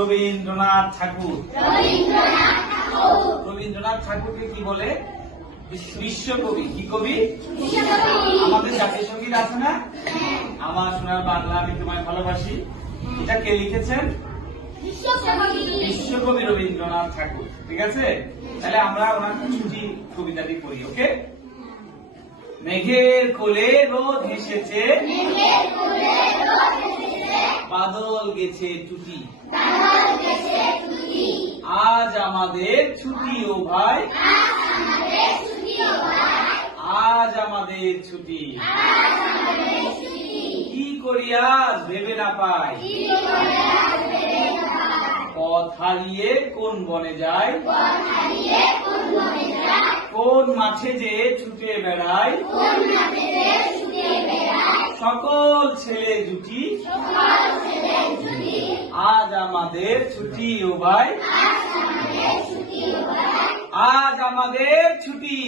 রবীন্দ্রনাথ ঠাকুর। রবীন্দ্রনাথ ঠাকুরকে কি বলে? বিশ্বকবি। কি কবি? আমাদের জাতীয় সঙ্গীত আছে না, আমার সোনার বাংলা আমি তোমায় ভালোবাসি, এটা কে লিখেছেন? বিশ্বকবি রবীন্দ্রনাথ ঠাকুর। ঠিক আছে, তাহলে আমরা ওনার ছুটি কবিতাটি পড়ি। ওকে। মেঘের কোলে রোদ হেসেছে, বাদল গেছে টুটি, আজ আমাদের ছুটি ও ভাই, আজ আমাদের ছুটি, কি করিয়া ভেবে না পাই, পথ হারিয়ে কোন বনে যায়, কোন মাঠে যে ছুটে বেড়ায়, সকল ছেলে জুটি, আজ আমাদের ছুটি ও ভাই, আজ আমাদের ছুটি।